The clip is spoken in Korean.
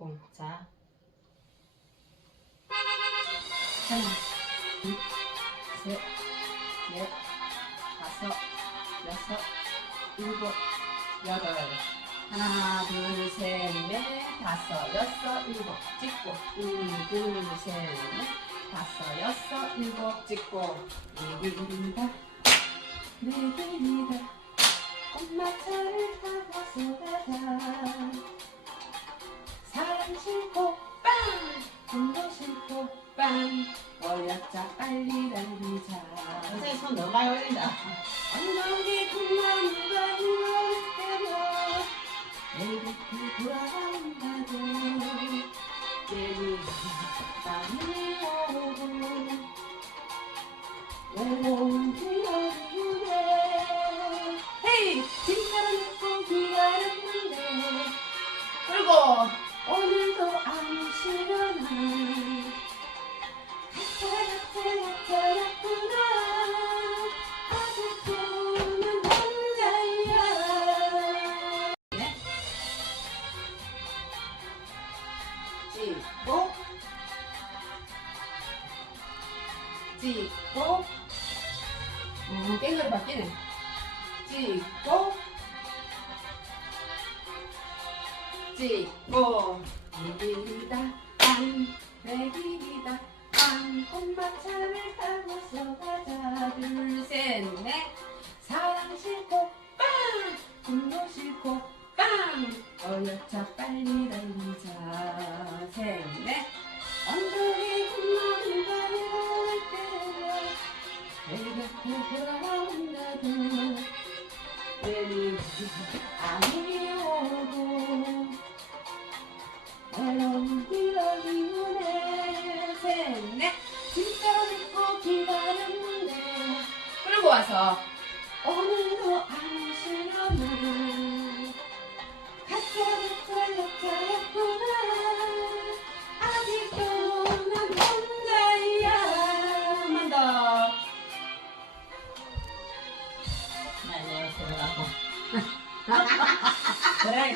공. 자. 하나, 둘, 셋, 넷, 다섯, 여섯, 일곱, 여덟. 하나, 둘, 셋, 넷, 다섯, 여섯, 일곱. 찍고. 둘, 둘, 셋, 넷, 다섯, 여섯, 일곱. 찍고. 내길 너무 많이 올린다. 엉덩이 굴러가 이럴 때면 내리고 돌아간다고 내리 밤이 오고 외로운 기억 찍고 찍고 음, 깽가리 바뀌네. 찍고 찍고. 내 길이다 빵, 내 길이다 빵. 엄마 차를 타고서 가자. 둘셋넷. 사랑 싣고 빵. 분노 싣고 빵 어여차 빨리 달리자. 셋넷 굴러는 밤에 올 때면 내 곁에 돌아온다고 내리 아니 오고 외로운 기억이 오네 셋넷 진짜로 믿고 기다렸는데 그리고 와서 오늘도 Naiyak sila ako.